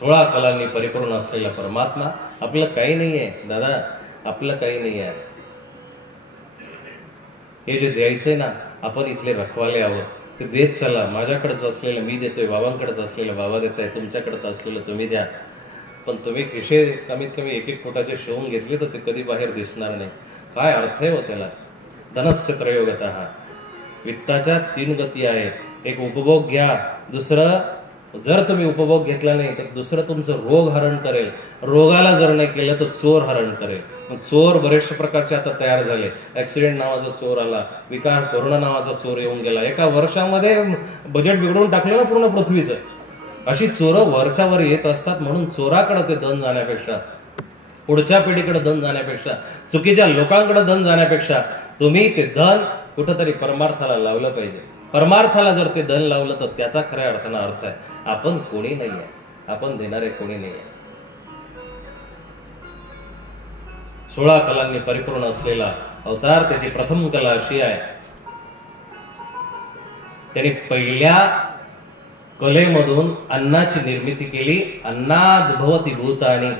16 कलांनी परिपूर्ण असलेला परमात्मा. आपलं काही नाही आहे दादा, आपलं काही नाही आहे. हे जे द्यायचंय ना, आपण इथले रखवाले आहोत, ते देत चला. माझ्याकडेच असलेलं मी देतोय, बाबांकडेच असलेलं बाबा देत आहे, तुमच्याकडेच असलेलं तुम्ही द्या. पण तुम्ही खिशे कमीत कमी 1-1 फुटाचे शिवून घेतले तर ते कधी बाहेर दिसणार नाही. काय अर्थ आहे हो त्याला? धनस्य त्रयोगतः, वित्ताच्या 3 गती आहेत. एक उपभोग घ्या, दुसरं जर तुम्ही उपभोग घेतला नाही तर दुसरं तुमचं रोग हरण करेल, रोगाला जर नाही केलं तर चोर हरण करेल. मग चोर बरेचशा प्रकारचे आता तयार झाले. ॲक्सिडेंट नावाचा चोर आला, विकार कोरोना नावाचा चोर येऊन गेला. एका वर्षामध्ये बजेट बिघडून टाकलं ना पूर्ण पृथ्वीचं. अशी चोरं वरच्या वर येत असतात. म्हणून चोराकडे ते धन जाण्यापेक्षा, पुढच्या पिढीकडे धन जाण्यापेक्षा, चुकीच्या लोकांकडे धन जाण्यापेक्षा तुम्ही ते धन कुठंतरी परमार्थाला लावलं पाहिजे. परमार्थाला जर ते धन लावलं तर त्याचा खऱ्या अर्थानं अर्थ आहे आपण कोणी नाही आहे, आपण देणारे कोणी नाही आहे. 16 कलांनी परिपूर्ण असलेला अवतार. त्याची प्रथम कला अशी आहे, त्यांनी पहिल्या कलेमधून अन्नाची निर्मिती केली. अन्नाद भवती भूतानी.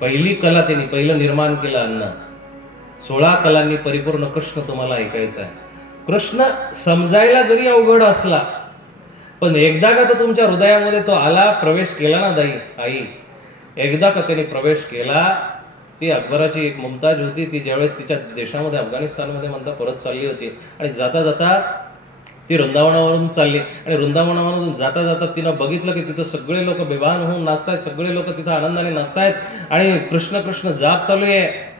पहिली कला त्यांनी पहिलं निर्माण केलं अन्न. 16 कलांनी परिपूर्ण कृष्ण तुम्हाला ऐकायचा आहे. कृष्ण समजायला जरी अवघड असला, पण एकदा का तो तुमच्या हृदयामध्ये तो आला, प्रवेश केला ना आई, एकदा का त्याने प्रवेश केला. ती अकबराची एक मुमताज होती, ती ज्यावेळेस तिच्या देशामध्ये अफगाणिस्तानमध्ये म्हणता परत चालली होती आणि जाता जाता ती वृंदावनावरून चालली आणि वृंदावनावरून जाता जाता तिनं बघितलं की तिथं सगळे लोक बेभान होऊन नाचतायत, सगळे लोक तिथं आनंदाने नाचतायत आणि कृष्ण कृष्ण जाप चालू आहे.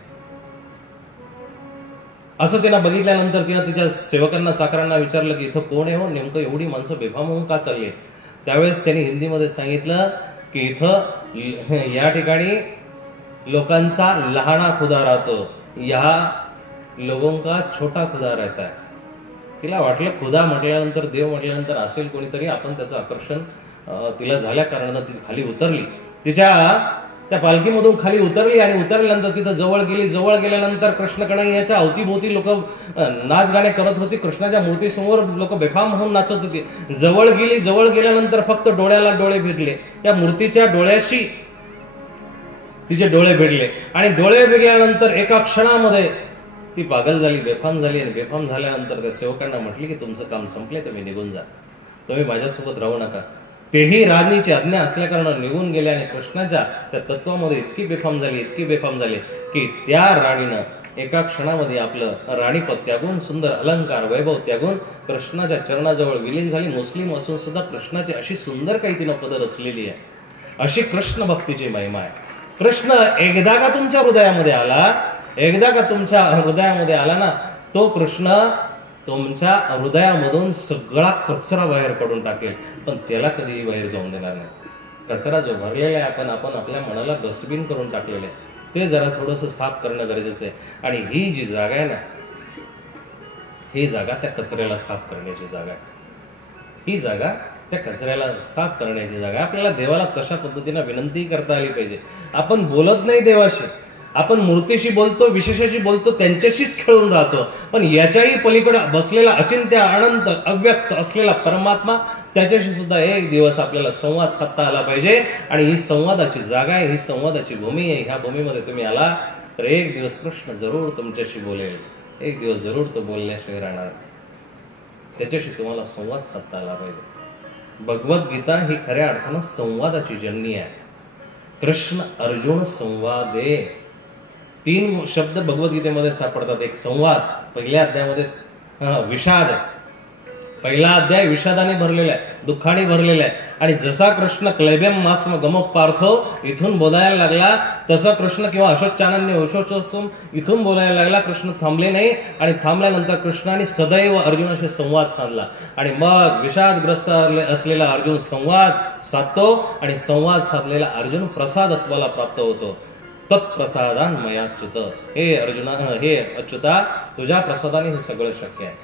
असं तिनं बघितल्यानंतर तिनं तिच्या सेवकांना चाकरांना विचारलं की इथं कोण आहे हो, नेमकं एवढी माणसं बेभान होऊन का चालली. त्यावेळेस त्यांनी हिंदीमध्ये सांगितलं की इथं या ठिकाणी लोकांचा लहाना खुदा राहतो, या लोगों का छोटा खुदा रहता है. तिला वाटलं खुदा म्हटल्यानंतर, देव म्हटल्यानंतर असेल कोणीतरी, आपण त्याचं आकर्षण तिला झाल्या कारणानं ती खाली उतरली. त्या पालखीमधून खाली उतरली आणि उतरल्यानंतर तिथं जवळ गेली. जवळ गेल्यानंतर कृष्ण कन्हैयाच्या अवतीभोवती लोक नाच गाणे करत होती. कृष्णाच्या मूर्तीसमोर लोक बेफाम होऊन नाचत होती. जवळ गेली. जवळ गेल्यानंतर फक्त डोळ्याला डोळे भिडले, त्या मूर्तीच्या डोळ्याशी तिचे डोळे भिडले आणि डोळे भिडल्यानंतर एका क्षणामध्ये ती पागल झाली, बेफाम झाली. आणि बेफाम झाल्यानंतर त्या सेवकांना म्हटली की तुमचं काम संपले, तुम्ही निघून जा, तुम्ही माझ्यासोबत राहू नका. तेही राणीची आज्ञा असल्या कारणानं निघून गेले आणि कृष्णाच्या त्या तत्वामध्ये इतकी बेफाम झाली की त्या राणीनं एका क्षणामध्ये आपलं राणीपद त्यागून, सुंदर अलंकार वैभव त्यागून कृष्णाच्या चरणाजवळ विलीन झाली. मुस्लिम असून सुद्धा कृष्णाची अशी सुंदर काही तिनं पद रचलेली आहे. अशी कृष्ण भक्तीची महिमा आहे. कृष्ण एकदा का तुमच्या हृदयामध्ये आला ना, तो कृष्ण तुमच्या हृदयामधून सगळा कचरा बाहेर काढून टाकेल, पण त्याला कधीही बाहेर जाऊन देणार नाही. कचरा जो भरलेला आहे आपण आपल्या मनाला डस्टबिन करून टाकलेलं आहे, ते जरा थोडंसं साफ करणं गरजेचं आहे. आणि ही जी जागा आहे ना, ही जागा त्या कचऱ्याला साफ करण्याची जागा आहे. ही जागा त्या कचऱ्याला साफ करण्याची जागा. आपल्याला देवाला तशा पद्धतीनं विनंती करता आली पाहिजे. आपण बोलत नाही देवाशी, आपण मूर्तीशी बोलतो, विशेषाशी बोलतो, त्यांच्याशीच खेळून राहतो. पण याच्याही पलीकडे बसलेला अचिंत्य अनंत अव्यक्त असलेला परमात्मा, त्याच्याशी सुद्धा एक दिवस आपल्याला संवाद साधता आला पाहिजे. आणि ही संवादाची जागा आहे, ही संवादाची भूमी आहे. ह्या भूमीमध्ये तुम्ही आला तर एक दिवस कृष्ण जरूर तुमच्याशी बोलेल, एक दिवस जरूर तो बोलण्याशिवाय राहणार. त्याच्याशी तुम्हाला संवाद साधता आला पाहिजे. भगवद्गीता ही खऱ्या अर्थानं संवादाची जननी आहे. कृष्ण अर्जुन संवादे, 3 शब्द भगवद्गीतेमध्ये सापडतात. एक संवाद, पहिल्या अध्यायामध्ये विषाद. पहिला अध्याय विषादाने भरलेला आहे, दुःखाने भरलेला आहे. आणि जसा कृष्ण क्लैब्यम मास्म गम पार्थो इथून बोलायला लागला, तसा कृष्ण किंवा अशोचानन्य ओशोचोसून इथून बोलायला लागला. कृष्ण थांबले नाही आणि थांबल्यानंतर कृष्णाने सदैव अर्जुनाशी संवाद साधला. आणि मग विषादग्रस्त असलेला अर्जुन संवाद साधतो आणि संवाद साधलेला अर्जुन प्रसादत्वाला प्राप्त होतो. तत्प्रसादान मयाच्युत. हे अर्जुना, हे अच्युता, तुझ्या प्रसादाने हे सगळं शक्य आहे.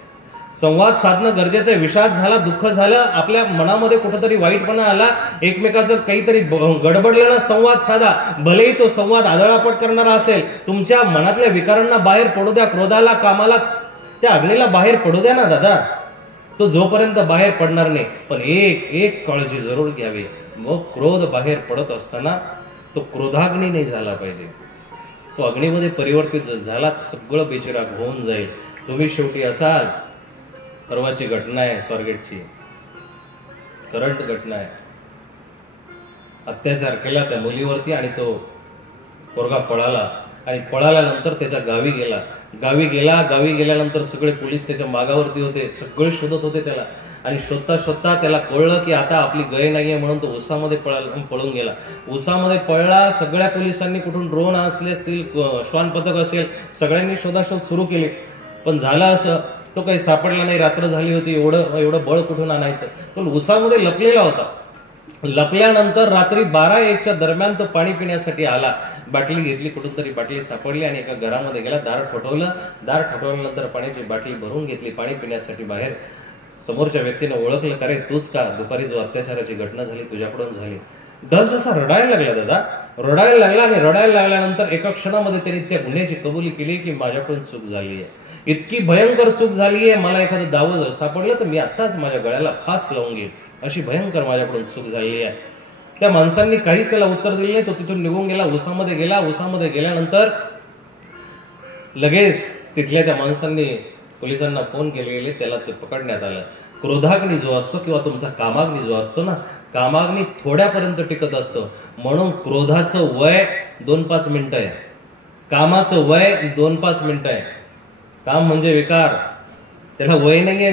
संवाद साधणं गरजेचं आहे. विषाद झाला, दुःख झालं, आपल्या मनामध्ये कुठंतरी वाईटपणा आला, एकमेकाचं काहीतरी गडबडलं ना, संवाद साधा. भलेही तो संवाद आदळापट करणारा असेल, तुमच्या मनातल्या विकारांना बाहेर पडू द्या. क्रोधाला, कामाला, त्या अग्नीला बाहेर पडू द्या ना दादा. तो जोपर्यंत बाहेर पडणार नाही. पण एक एक काळजी जरूर घ्यावी. मग क्रोध बाहेर पडत असताना तो क्रोधाग्नी नाही झाला पाहिजे. तो अग्नीमध्ये परिवर्तित झाला सगळं बेचिराग होऊन जाईल. तुम्ही शेवटी असाल. परवाची घटना आहे स्वारगेटची, करंट घटना आहे. अत्याचार केला त्या मुलीवरती आणि तो पोरगा पळाला आणि पळाल्यानंतर त्याच्या गावी गेला. गावी गेल्यानंतर सगळे पोलीस त्याच्या मागावरती होते, सगळे शोधत होते त्याला. आणि शोधता त्याला कळलं की आता आपली गय नाहीये म्हणून तो उसामध्ये पळून गेला. उसामध्ये पळला. सगळ्या पोलिसांनी कुठून ड्रोन असले असतील, श्वान पथक असेल, सगळ्यांनी शोधाशोध सुरू केली. पण झालं असं, तो काही सापडला नाही. रात्र झाली होती. एवढं बळ कुठून आणायचं. तो उसामध्ये लपलेला होता. लपल्यानंतर रात्री 12-1च्या दरम्यान तो पाणी पिण्यासाठी आला. बाटली घेतली, कुठून तरी बाटली सापडली आणि एका घरामध्ये गेला. दार ठोठवल्यानंतर पाण्याची बाटली भरून घेतली. पाणी पिण्यासाठी बाहेर समोरच्या व्यक्तीने ओळखलं, का रे तूच का? दुपारी जो अत्याचाराची घटना झाली तुझ्याकडून झाली. डसडसा रडायला लागला दादा, रडायला लागला. आणि रडायला लागल्यानंतर एका क्षणामध्ये त्यांनी त्या गुन्ह्याची कबुली केली की माझ्याकडून चूक झाली आहे, इतकी भयंकर चूक झाली आहे, मला एखादं दावं जर सापडलं तर मी आत्ताच माझ्या गळ्याला फास लावून घेईन, अशी भयंकर माझ्याकडून चूक झालेली आहे. त्या माणसांनी काहीच त्याला उत्तर दिले नाही. तो तिथून निघून गेला, उसामध्ये गेला. उसामध्ये गेल्यानंतर लगेच तिथल्या त्या माणसांनी पोलिसांना फोन केले. त्याला ते पकडण्यात आलं. क्रोधाग्नी जो असतो किंवा तुमचा कामाग्नी जो असतो ना, कामाग्नी थोड्यापर्यंत टिकत असतो. म्हणून क्रोधाचं वय 2-5 मिनिटं आहे, कामाचं वय 2-5 मिनिटं आहे. काम म्हणजे विकार, त्याला वय नाही आहे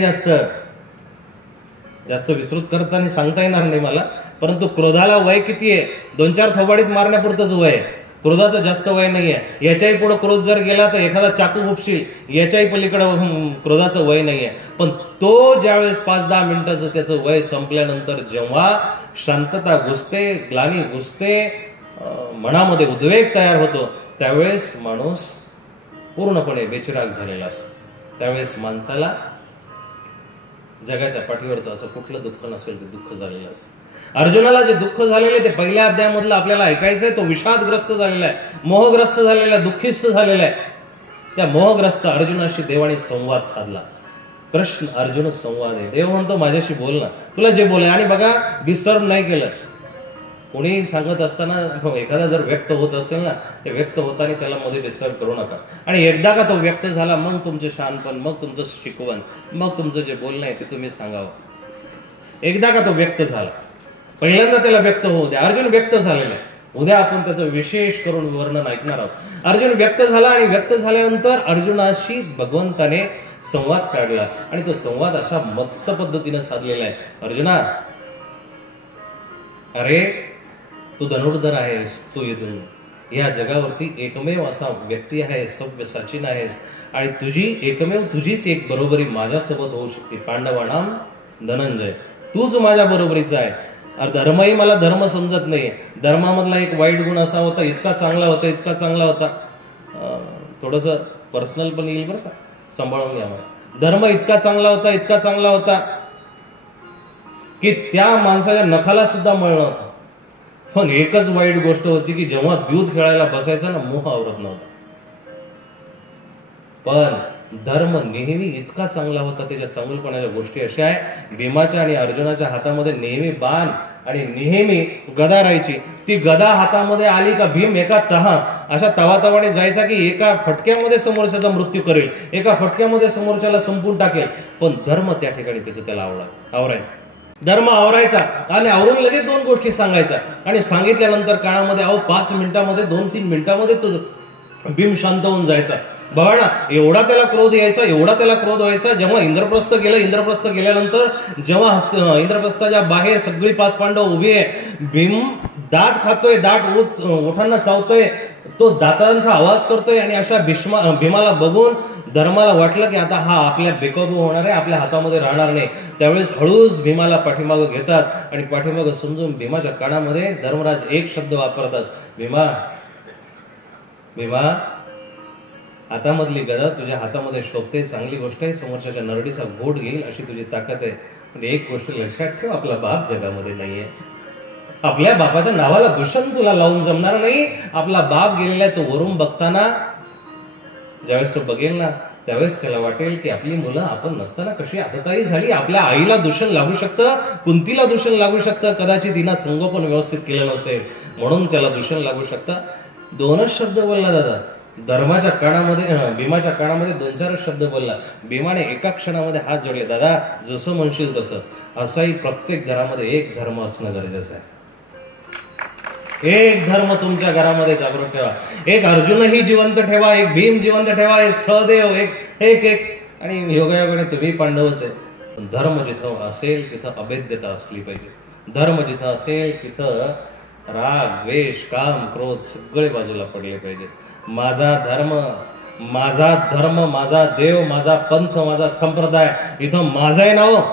जास्त विस्तृत करताना सांगता येणार नाही मला. परंतु क्रोधाला वय किती आहे? 2-4 थोबाडीत मारण्यापुरतंच वय आहे. क्रोधाचं जास्त वय नाही आहे. याच्याही पुढे क्रोध जर गेला तर एखादा चाकू उपशील, याच्याही पलीकडं क्रोधाचं वय नाही आहे. पण तो ज्यावेळेस 5-10 मिनिटाचं त्याचं वय संपल्यानंतर जेव्हा शांतता घुसते, ग्लानी घुसते, मनामध्ये उद्वेग तयार होतो, त्यावेळेस माणूस पूर्णपणे बेचिराग झालेला असतो. त्यावेळेस माणसाला जगाच्या पाठीवरचं असं कुठलं दुःख नसेल ते दुःख झालेलं असतं. अर्जुनाला जे दुःख झालेले ते पहिल्या अध्यायामधलं आपल्याला ऐकायचंय. तो विषादग्रस्त झालेला आहे, मोहग्रस्त झालेला आहे, दुःखिस्त झालेला आहे. त्या मोहग्रस्त अर्जुनाशी देवाने संवाद साधला. कृष्ण अर्जुन संवाद आहे. देव म्हणतो माझ्याशी बोल ना, तुला जे बोलाय. आणि बघा, डिस्टर्ब नाही केलं. कोणी सांगत असताना एखादा जर व्यक्त होत असेल ना, ते व्यक्त होताना त्याला मध्ये डिस्टर्ब करू नका. आणि एकदा का तो व्यक्त झाला, मग तुमचं शहाणपण, मग तुमचं शिकवण, मग तुमचं जे बोलणं आहे ते तुम्ही सांगावं. एकदा का तो व्यक्त झाला, पहिल्यांदा त्याला व्यक्त होऊ द्या. अर्जुन व्यक्त झालेला आहे. उद्या आपण त्याचं विशेष करून वर्णन ऐकणार आहोत. अर्जुन व्यक्त झाला आणि व्यक्त झाल्यानंतर अर्जुनाशी भगवंताने संवाद काढला. आणि तो संवाद अशा मस्त पद्धतीने साधलेला आहे. अर्जुना, अरे तू धनुर्धर आहेस, तू इथून या जगावरती एकमेव असा व्यक्ती आहे, सव्य सचिन आहेस. आणि तुझीच एक बरोबरी माझ्यासोबत होऊ शकते. पांडवानाम धनंजय, तूच माझ्या बरोबरीचा आहे. धर्मही मला धर्म समजत नाही. धर्मामधला एक वाईट गुण असा होता, इतका चांगला होता. थोडंसं पर्सनल पण येईल बरं का, सांभाळून घ्या मला. धर्म इतका चांगला होता की त्या माणसाच्या नखाला सुद्धा मळ नव्हता. पण एकच वाईट गोष्ट होती की जेव्हा द्यूत खेळायला बसायचा ना, मोह आवरत नव्हता. पण धर्म नेहमी इतका चांगला होता. त्याच्या चांगुलपणाच्या गोष्टी अशा आहे, भीमाच्या आणि अर्जुनाच्या हातामध्ये नेहमी बाण आणि नेहमी गदा राहायची. ती गदा हातामध्ये आली का भीम एका अशा तवाने जायचा की एका फटक्यामध्ये समोरच्याचा मृत्यू करेल, एका फटक्यामध्ये समोरच्याला संपून टाकेल. पण धर्म त्या ठिकाणी त्याला आवरायचा. धर्म आवरायचा आणि आवरून लगेच 2 गोष्टी सांगायचा. आणि सांगितल्यानंतर काळामध्ये 5 मिनिटामध्ये 2-3 मिनिटामध्ये तो भीम शांत होऊन जायचा. बघा ना, एवढा त्याला क्रोध व्हायचा. जेव्हा इंद्रप्रस्थ गेल्यानंतर जेव्हा इंद्रप्रस्थाच्या बाहेर सगळी 5 पांडव उभी आहे, भीम दात खातोय, दात ओठांना चावतोय, तो दातांचा आवाज करतोय. आणि अशा भीमाला बघून धर्माला वाटलं की आता हा आपल्या बेकाबू होणार आहे, आपल्या हातामध्ये राहणार नाही. त्यावेळेस हळूच भीमाला पाठीमागं घेतात आणि पाठीमागं समजून भीमाच्या कानामध्ये धर्मराज एक शब्द वापरतात, भीमा, हातामधली गदा तुझ्या हातामध्ये शोभते, चांगली गोष्ट आहे. समोरच्या नरडीचा घोट घेईल अशी तुझी ताकद आहे. पण एक गोष्ट लक्षात ठेव, आपला बाप जगामध्ये नाहीये. आपल्या बापाच्या नावाला दूषण तुला लावून जमणार नाही. आपला बाप गेलेला आहे. तो वरून बघताना ज्यावेळेस तो बघेल ना, त्यावेळेस त्याला वाटेल की आपली मुलं आपण नसताना कशी आतताई झाली. आपल्या आईला दूषण लागू शकतं, कुंतीला दूषण लागू शकतं, कदाचित तिनं संगोपन व्यवस्थित केलं नसेल म्हणून त्याला दूषण लागू शकतं. 2च शब्द बोलला दादा. धर्माच्या कानामध्ये भीमाच्या कानामध्ये 2-4 शब्द बोलला. भीमाने एका क्षणामध्ये हात जोडले. दादा जसं म्हणशील तसं. असाही प्रत्येक घरामध्ये एक धर्म असणं गरजेचं आहे. एक धर्म तुमच्या घरामध्ये जागृत ठेवा. एक अर्जुनही जिवंत ठेवा, एक भीम जिवंत ठेवा, एक सहदेव, एक आणि योगायोगाने तुम्ही पांडवच आहे. धर्म जिथं असेल तिथं अभेद्यता असली पाहिजे. धर्म जिथं असेल तिथं राग, द्वेष, काम, क्रोध सगळे बाजूला पडले पाहिजेत. माझा धर्म, माझा देव, माझा पंथ, माझा संप्रदाय, इथं माझं आहे ना हो.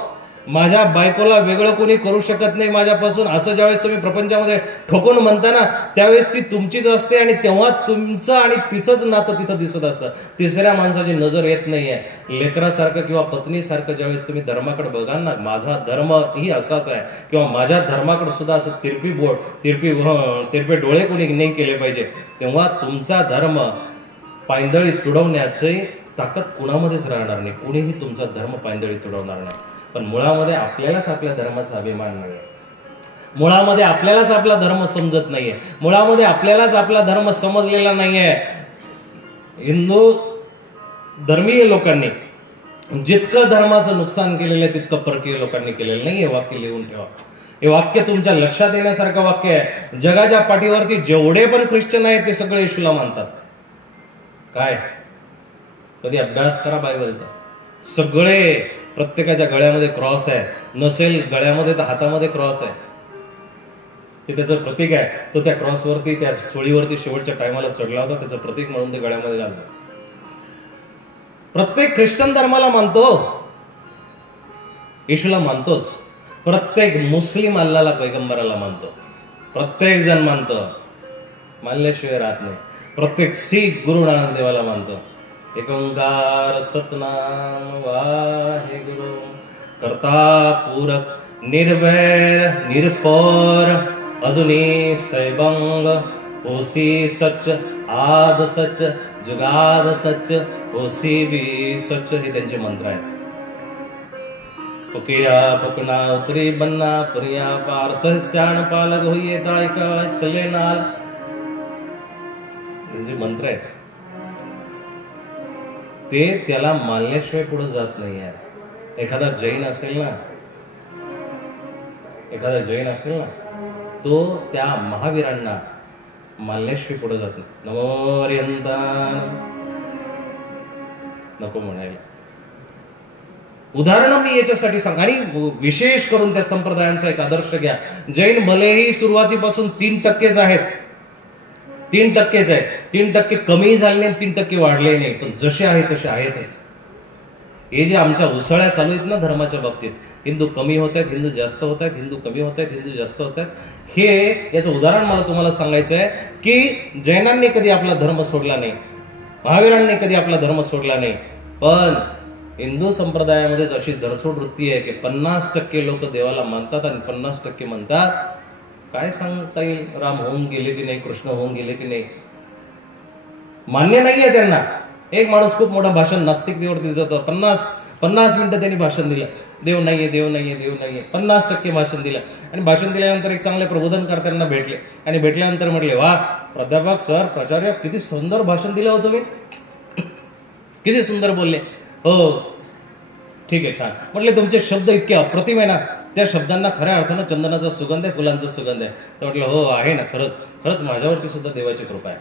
माझ्या बायकोला वेगळं कोणी करू शकत नाही माझ्यापासून, असं ज्यावेळेस तुम्ही प्रपंचामध्ये ठोकून म्हणता ना त्यावेळेस ती तुमचीच असते आणि तेव्हा तुमचं आणि तिचंच नातं तिथं दिसत असतं. तिसऱ्या माणसाची नजर येत नाहीये. लेकरासारखं किंवा पत्नीसारखं ज्यावेळेस तुम्ही धर्माकडे बघाल ना, माझा धर्म ही असाच आहे किंवा माझ्या धर्माकडे सुद्धा असं तिरपे डोळे कोणी नाही केले पाहिजे, तेव्हा तुमचा धर्म पायंदळी तुडवण्याची ताकद कुणामध्येच राहणार नाही. कुणीही तुमचा धर्म पायंदळी तुडवणार नाही. पण मुळामध्ये आपल्यालाच आपल्या धर्माचा अभिमान नाहीये. मुळामध्ये आपल्यालाच आपला धर्म समजत नाहीये. मुळामध्ये आपल्यालाच आपला धर्म समजलेला नाहीये. हिंदू धर्मीय लोकांनी जितकं धर्माचं नुकसान केलेलं आहे तितकं परकीय लोकांनी केलेलं नाही. हे वाक्य लिहून ठेवा. हे वाक्य तुमच्या लक्षात येण्यासारखं वाक्य आहे. जगाच्या पाठीवरती जेवढे पण ख्रिश्चन आहेत ते सगळे येशूला मानतात. काय? कधी अभ्यास करा बायबलचा. सगळे, प्रत्येकाच्या गळ्यामध्ये क्रॉस आहे. नसेल गळ्यामध्ये तर हातामध्ये क्रॉस आहे. ते त्याचं प्रतीक आहे. तो त्या क्रॉसवरती, त्या सोळीवरती शेवटच्या टायमाला चढला होता, त्याचं प्रतीक म्हणून ते गळ्यामध्ये घालतो. प्रत्येक ख्रिश्चन धर्माला मानतो, येशूला मानतोच. प्रत्येक मुस्लिम अल्लाला, पैगंबराला मानतो. प्रत्येक जण मानतो, मानल्याशिवाय राहत नाही. प्रत्येक शीख गुरु नानक देवाला मानतो. एक ओंकार सतनाम वाहेगुरु, करता पूरक निर्वैर निरपौर, अजुनी सैबंग, ओसी सच आद सच, जुगाद सच, ओसी भी सच, हे त्यांचे मंत्र आहेत. पुकिया पकना उतरी बन्ना पुरिया पार, सहस्यान पालक होईये दायका चले नाल, म्हणजे मंत्र आहेत. ते त्याला मानल्याशिवाय पुढे जात नाही आहे. एखादा जैन असेल ना, तो त्या महावीरांना मानल्याशिवाय पुढे जात नाही. नमोर्यंतान नको म्हणायला. उदाहरण मी याच्यासाठी सांग, आणि विशेष करून त्या संप्रदायांचा एक आदर्श घ्या. जैन भलेही सुरुवातीपासून 3% आहेत, 3% आहे. 3% कमी झाले नाही, 3% वाढले नाही, पण जसे आहे तसे आहेतच. हे जे आमच्या उसळ्या चालू आहेत ना धर्माच्या बाबतीत, हिंदू कमी होत आहेत, हिंदू जास्त होत आहेत, हिंदू कमी होत आहेत, हिंदू जास्त होत आहेत, हे याचं उदाहरण मला तुम्हाला सांगायचं आहे की जैनांनी कधी आपला धर्म सोडला नाही, महावीरांनी कधी आपला धर्म सोडला नाही. पण हिंदू संप्रदायामध्ये अशी धरसोड वृत्ती आहे की 50% लोक देवाला मानतात आणि 50% म्हणतात काय सांगता येईल, राम होऊन गेले की नाही, कृष्ण होऊन गेले की नाही, मान्य नाहीये त्यांना. एक माणूस खूप मोठं भाषण नास्तिकतेवरती देतो, 50 मिनिटं त्यांनी भाषण दिलं, देव नाहीये देव नाहीये देव नाहीये, 50% भाषण दिलं. आणि भाषण दिल्यानंतर एक चांगले प्रबोधनकर्त्यांना भेटले आणि भेटल्यानंतर म्हटले, वा प्राध्यापक सर, प्राचार्य, किती सुंदर भाषण दिलं हो तुम्ही, किती सुंदर बोलले. हो ठीक आहे, छान. म्हटले तुमचे शब्द इतके अप्रतिम आहे ना, त्या शब्दांना खऱ्या अर्थानं चंदनाचा सुगंध आहे, फुलांचा सुगंध आहे. तर म्हटलं हो आहे ना, खरंच खरंच माझ्यावरती सुद्धा देवाची कृपा आहे.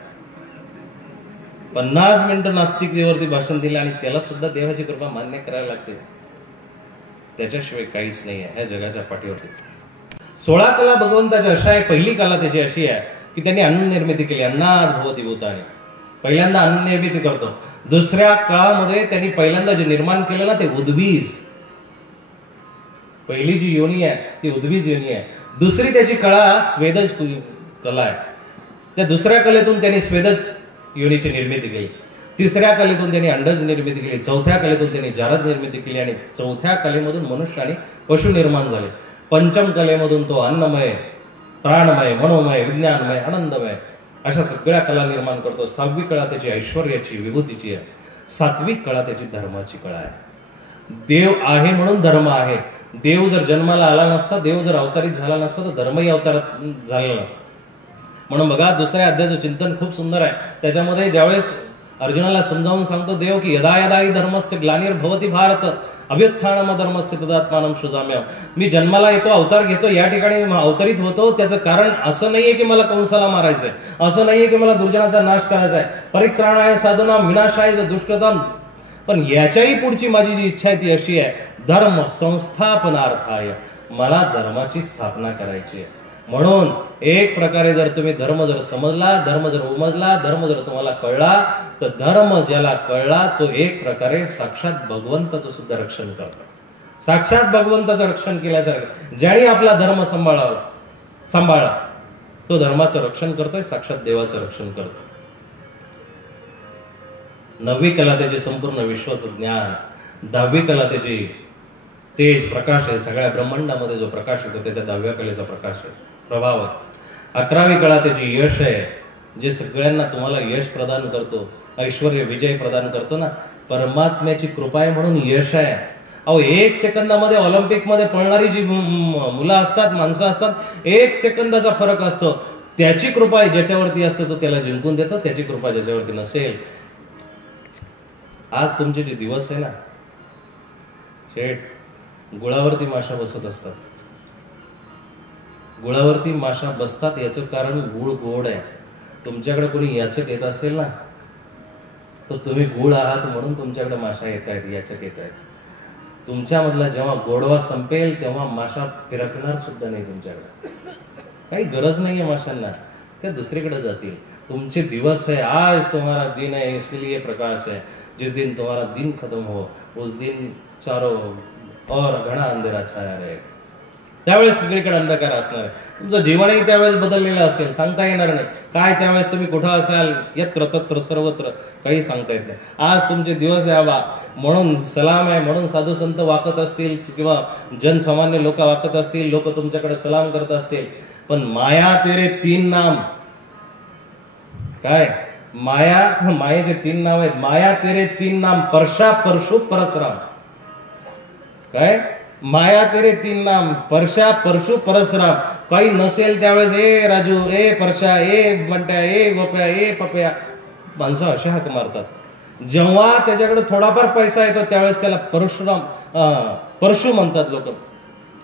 50 मिनिटं नास्तिकतेवरती भाषण दिलं आणि त्याला सुद्धा देवाची कृपा मान्य करायला लागते. त्याच्याशिवाय काहीच नाही आहे ह्या जगाच्या पाठीवरती. 16 कला भगवंताच्या अशा आहे. पहिली कला त्याची अशी आहे की त्यांनी अन्न निर्मिती केली. अन्नाद भवती भूतानि, पहिल्यांदा अन्न निर्मिती करतो. दुसऱ्या काळामध्ये त्यांनी पहिल्यांदा जे निर्माण केलं ना ते उद्बीज, पहिली जी योनी आहे ती उद्बीज योनी आहे. दुसरी त्याची कला स्वेदज कला आहे. त्या दुसऱ्या कलेतून त्यांनी स्वेदज योनीची निर्मिती केली. तिसऱ्या कलेतून त्यांनी अंडज निर्मिती केली. चौथ्या कलेतून त्यांनी जारज निर्मिती केली आणि चौथ्या कलेमधून मनुष्य आणि पशु निर्माण झाले. पंचम कलेमधून तो अन्नमय, प्राणमय, मनोमय, विज्ञानमय, आनंदमय अशा सगळ्या कला निर्माण करतो. 6वी कला त्याची ऐश्वर्याची, विभूतीची आहे. सात्विक कळा त्याची धर्माची कळा आहे. देव आहे म्हणून धर्म आहे. देव जर जन्माला आला नसता, देव जर अवतारित झाला नसता, तर धर्मही अवतारात झालेला नसता. म्हणून बघा, दुसऱ्या अध्यायाचं चिंतन खूप सुंदर आहे. त्याच्यामध्ये ज्यावेळेस अर्जुनाला समजावून सांगतो देव की यदा यदा हि धर्मस्य ग्लानिर्भवति भारत अभ्युत्थानम धर्मस्य तदात्मानं सृजाम्यहम्. मी जन्माला येतो, अवतार घेतो, या ठिकाणी अवतरित होतो. त्याचं कारण असं नाहीये की मला कंसाला मारायचंय, असं नाहीये की मला दुर्जनाचा नाश करायचा आहे. परित्राणाय साधूनां विनाशाय दुष्कृतां. पण याच्याही पुढची माझी जी इच्छा आहे ती अशी आहे, धर्म संस्थापनार्थाय, मला धर्माची स्थापना करायची आहे. म्हणून एक प्रकारे जर तुम्ही धर्म जर समजला, धर्म जर उमजला, धर्म जर तुम्हाला कळला, तर धर्म ज्याला कळला तो एक प्रकारे साक्षात भगवंताचं सुद्धा रक्षण करतो. साक्षात भगवंताचं रक्षण केल्यासारखं. ज्याने आपला धर्म सांभाळला तो धर्माचं रक्षण करतोय, साक्षात देवाचं रक्षण करतो. 9वी कला त्याचे संपूर्ण विश्वाचं ज्ञान, 10वी कला त्याची तेज प्रकाश आहे. सगळ्या ब्रह्मांडामध्ये जो प्रकाश येतो त्याच्या 10व्या कलेचा प्रकाश आहे, प्रभाव आहे. 11वी कला त्याची यश आहे, जे सगळ्यांना तुम्हाला यश प्रदान करतो, ऐश्वर्य विजय प्रदान करतो ना. परमात्म्याची कृपा आहे म्हणून यश आहे. अहो, 1 सेकंदामध्ये ऑलिम्पिकमध्ये पळणारी जी मुलं असतात, माणसं असतात, 1 सेकंदाचा फरक असतो. त्याची कृपा आहे, ज्याच्यावरती असते तो त्याला जिंकून देतो. त्याची कृपा ज्याच्यावरती नसेल. आज तुमचे जे दिवस आहे ना शेठ, गुळावरती माशा बसत असतात. गुळावरती माशा बसतात याचं कारण गुळ गोड आहे. तुमच्याकडे कोणी याचक येत असेल ना, तर तुम्ही गुळ आहात म्हणून तुमच्याकडे माशा येत आहेत, याचक येत आहेत. तुमच्यामधला जेव्हा गोडवा संपेल तेव्हा माशा फिरकणार सुद्धा नाही तुमच्याकडे. काही गरज नाहीये माशांना, त्या दुसरीकडे जातील. तुमचे दिवस है, आज तुम्हारा दिन है इसलिए प्रकाश है. जिस दिन तुम्हारा दिन खत्म हो उस दिन चारों और घना अंधेरा छाया रहे. त्यावेळेस सगळीकडे अंधकार असणार आहे. तुमचं जीवनही त्यावेळेस बदललेलं असेल, सांगता येणार नाही. काय त्यावेळेस तुम्ही कुठं असाल, यत्र तत्र सर्वत्र, काही सांगता येत नाही. आज तुमचे दिवस यावा म्हणून सलाम आहे, म्हणून साधू संत वाकत असतील किंवा जनसामान्य लोक वाकत असतील, लोक तुमच्याकडे सलाम करत असतील. पण माया तेरे 3 नाम, काय मायेचे 3 नाव आहेत. माया तेरे 3 नाम, परशा परशु परसराम. काय माया तेरे 3 नाम, परशा परशु परसराम. काही नसेल त्यावेळेस ए राजू, ए परशा, ए बंट्या, ए गोप्या, ए पप्या, माणसं असे हाक मारतात. जेव्हा त्याच्याकडे थोडाफार पैसा येतो त्यावेळेस त्याला परशु म्हणतात लोक.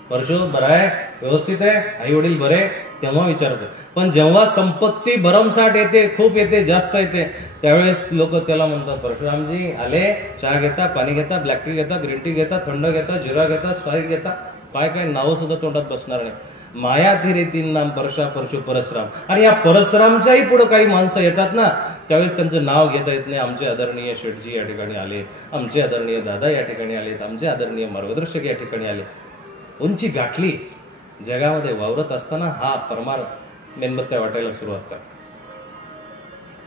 परशु बरा आहे, व्यवस्थित आहे, आई वडील बरे, तेव्हा विचारतो. पण जेव्हा संपत्ती भरमसाठ येते, खूप येते, जास्त येते, त्यावेळेस लोक त्याला म्हणतात परशुरामजी आले, चहा घेता, पाणी घेता, ब्लॅक टी घेता, ग्रीन टी घेता, थंड घेता, जिरा घेता, स्प्राईट घेता, काय काय नावं सुद्धा तोंडात बसणार नाही. माया तेरे 3 नाम, परशा परशु परशुराम. आणि या परशुरामच्याही पुढे काही माणसं येतात ना, त्यावेळेस त्यांचं नाव घेता येत नाही. आमचे आदरणीय शेठजी या ठिकाणी आलेत, आमचे आदरणीय दादा या ठिकाणी आलेत, आमचे आदरणीय मार्गदर्शक या ठिकाणी आले. उंची गाठली, जगामध्ये वावरत असताना हा परमार्थ मेणबत्त्या वाटायला सुरुवात करा.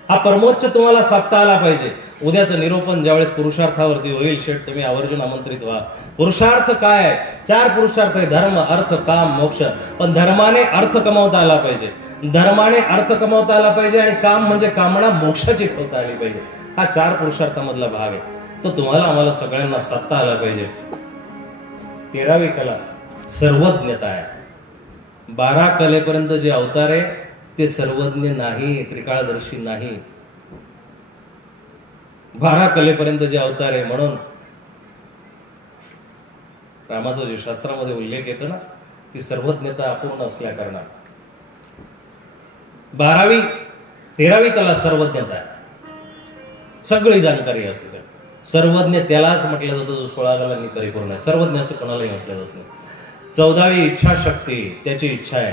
हा परमोच्च तुम्हाला साधता आला पाहिजे. उद्याचं निरोपण ज्यावेळेस पुरुषार्थावरती होईल, शेठ तुम्ही आवर्जून आमंत्रित व्हा. पुरुषार्थ काय आहे? 4 पुरुषार्थ आहे, धर्म, अर्थ, काम, मोक्ष. पण धर्माने अर्थ कमवता आला पाहिजे, धर्माने अर्थ कमवता आला पाहिजे, आणि काम म्हणजे कामना मोक्षाची ठेवता आली पाहिजे. हा 4 पुरुषार्थामधला भाग आहे, तो तुम्हाला आम्हाला सगळ्यांना साधता आला पाहिजे. 13वी कला सर्वज्ञता आहे. 12 कलेपर्यंत जे अवतार आहे ते सर्वज्ञ नाही, त्रिकाळदर्शी नाही. 12 कलेपर्यंत जे अवतार आहे, म्हणून रामाचा जो शास्त्रामध्ये उल्लेख येतो ना, ती सर्वज्ञता अपूर्ण असल्या कारणाने 13वी कला सर्वज्ञता आहे. सगळी जाणकारी असते. सर्वज्ञ त्यालाच म्हटलं जातं जो 16 कलांनी परिपूर्ण आहे. सर्वज्ञ असं कोणालाही म्हटलं जात नाही. 14वी इच्छाशक्ती, त्याची इच्छा आहे.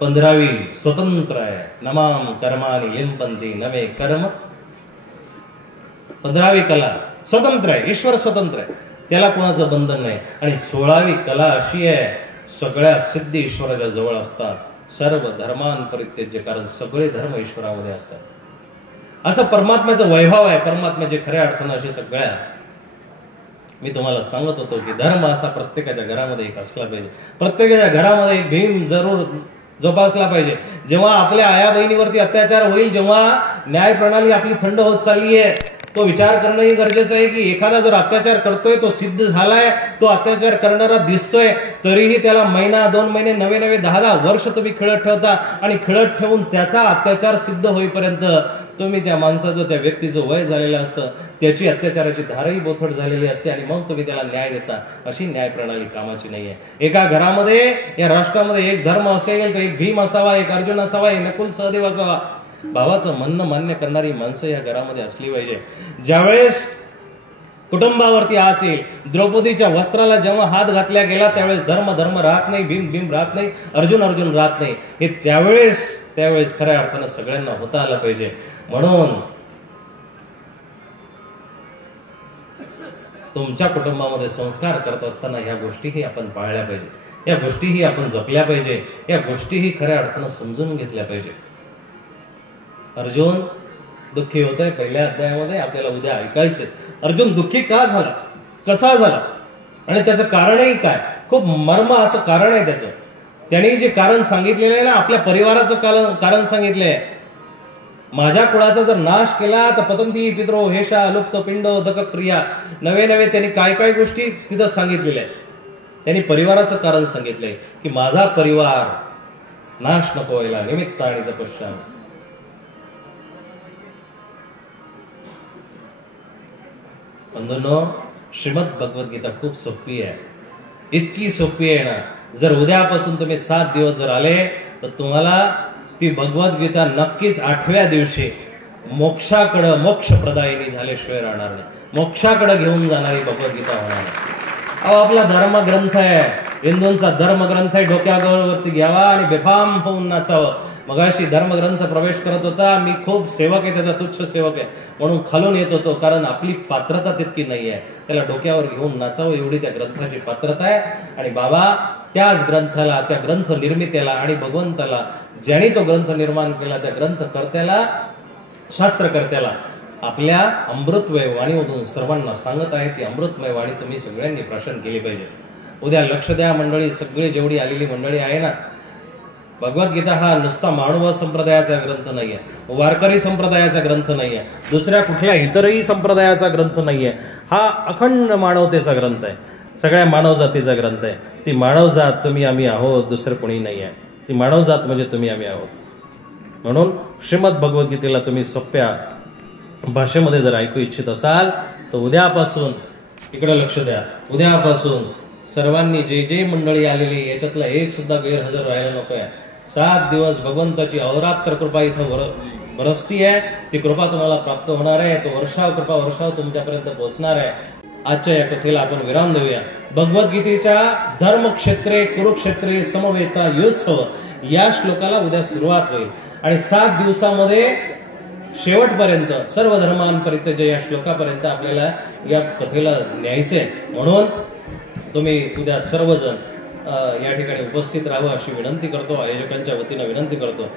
15वी स्वतंत्र आहे. नमाम कर्मानि लिंपंती नवे कर्म. 15वी कला स्वतंत्र आहे, ईश्वर स्वतंत्र आहे, त्याला कोणाचं बंधन नाही. आणि 16वी कला अशी आहे, सगळ्या सिद्धी ईश्वराच्या जवळ असतात. सर्व धर्मान परित्यज्य, कारण सगळे धर्म ईश्वरामध्ये असतात. असं परमात्म्याचं वैभव आहे. परमात्म्याचे खऱ्या अर्थानं असे सगळ्या, मी तुम्हाला सांगत होतो की धर्म असा प्रत्येकाच्या घरामध्ये एक असला पाहिजे. प्रत्येकाच्या घरामध्ये एक भीम जरूर जोपासला पाहिजे. जेव्हा आपल्या आया बहिणीवरती अत्याचार होईल, जेव्हा न्याय प्रणाली आपली थंड होत चालली आहे, तो विचार करणंही गरजेचं आहे की एखादा जर अत्याचार करतोय, तो सिद्ध झालाय, तो अत्याचार करणारा दिसतोय, तरीही त्याला महिना 2 महिने 9 10 वर्ष तुम्ही खिळत ठेवता आणि खिळत ठेवून त्याचा अत्याचार सिद्ध होईपर्यंत तुम्ही त्या माणसाचं, त्या व्यक्तीचं वय झालेलं असतं, त्याची अत्याचाराची धारही बोथट झालेली असते आणि मग तुम्ही त्याला न्याय देता. अशी न्याय प्रणाली कामाची नाहीये. एका घरामध्ये, या राष्ट्रामध्ये एक धर्म असेल तर एक भीम असावा, एक अर्जुन असावा, एक नकुल सहदेव असावा. भावाचं म्हणणं मान्य करणारी माणसं या घरामध्ये असली पाहिजे. ज्यावेळेस कुटुंबावरती असेल, द्रौपदीच्या वस्त्राला जेव्हा हात घातल्या गेला त्यावेळेस धर्म धर्म राहत नाही, भीम भीम राहत नाही, अर्जुन अर्जुन राहत नाही, हे त्यावेळेस खऱ्या अर्थानं सगळ्यांना होता आलं पाहिजे. म्हणून तुमच्या कुटुंबामध्ये संस्कार करत असताना ह्या गोष्टीही आपण पाळल्या पाहिजे, या गोष्टीही आपण जपल्या पाहिजे, या गोष्टीही खऱ्या अर्थानं समजून घेतल्या पाहिजे. अर्जुन दुःखी होतोय पहिल्या अध्यायामध्ये, आपल्याला उद्या ऐकायचंय. अर्जुन दुःखी का झाला, कसा झाला आणि त्याचं कारणही काय, खूप मर्म असं कारण आहे त्याचं. त्यांनी जे कारण सांगितलेलं आहे ना, आपल्या परिवाराचं कारण सांगितलंय. माझ्या कुळाचा जर नाश केला तर पतंती पित्रो हेषा लुप्त पिंड दक क्रिया, नवे त्यांनी काय काय गोष्टी तिथं सांगितलेल्या आहेत. त्यांनी परिवाराचं कारण सांगितलंय की माझा परिवार नाश नको व्हायला, निमित्त आणि पश्चात. बंधूंनो, श्रीमद भगवद्गीता खूप सोपी आहे, इतकी सोपी आहे ना. जर उद्यापासून तुम्ही 7 दिवस जर आले तर तुम्हाला ती भगवद्गीता नक्कीच 8व्या दिवशी मोक्षाकडं, मोक्षप्रदायिनी झाल्याशिवाय राहणार नाही, मोक्षाकडे घेऊन जाणारी भगवद्गीता होणार नाही. आपला धर्मग्रंथ आहे, हिंदूंचा धर्मग्रंथ आहे, डोक्यावरती घ्यावा आणि बेफाम होऊन नाचावं. मगाशी धर्मग्रंथ प्रवेश करत होता, मी खूप सेवक आहे, त्याचा तुच्छ सेवक आहे म्हणून खालून येत होतो, कारण आपली पात्रता तितकी नाही आहे. त्याला डोक्यावर घेऊन नाचावं एवढी त्या ग्रंथाची पात्रता आहे. आणि बाबा त्याच ग्रंथाला, त्या ग्रंथ निर्मित्याला आणि भगवंताला, ज्याने तो ग्रंथ निर्माण केला त्या ग्रंथकर्त्याला, शास्त्रकर्त्याला आपल्या अमृतमय वाणीमधून सर्वांना सांगत आहे. ती अमृतमय वाणी तुम्ही सगळ्यांनी प्राशन केली पाहिजे. उद्या लक्ष द्या मंडळी, सगळी जेवढी आलेली मंडळी आहे ना, भगवद्गीता हा नुसता मानव संप्रदायाचा ग्रंथ नाहीये, वारकरी संप्रदायाचा ग्रंथ नाहीये, दुसऱ्या कुठल्या इतरही संप्रदायाचा ग्रंथ नाहीये. हा अखंड मानवतेचा ग्रंथ आहे, सगळ्या मानव जातीचा ग्रंथ आहे. ती मानव जात तुम्ही आम्ही आहोत, दुसरं कोणी नाही आहे. ती मानव जात म्हणजे तुम्ही आम्ही आहोत. म्हणून श्रीमद भगवद्गीतेला तुम्ही सोप्या भाषेमध्ये जर ऐकू इच्छित असाल तर उद्यापासून इकडे लक्ष द्या. उद्यापासून सर्वांनी जे जे मंडळी आलेली याच्यातला एक सुद्धा गैरहजर राहायला नको आहे. 7 दिवस भगवंताची अहोरात्र कृपा इथं बरसती आहे. ती कृपा तुम्हाला प्राप्त होणार आहे. तो वर्षाव तुमच्यापर्यंत पोहोचणार आहे. आजच्या या कथेला आपण विराम देऊया. भगवद्गीतेच्या धर्मक्षेत्रे कुरुक्षेत्रे समवेता योत्सव या श्लोकाला उद्या सुरुवात होईल आणि 7 दिवसामध्ये शेवटपर्यंत सर्व धर्मांपर्यंत या श्लोकापर्यंत आपल्याला या कथेला न्यायचंय. म्हणून तुम्ही उद्या सर्वजण या ठिकाणी उपस्थित राहावं अशी विनंती करतो, आयोजकांच्या वतीनं विनंती करतो.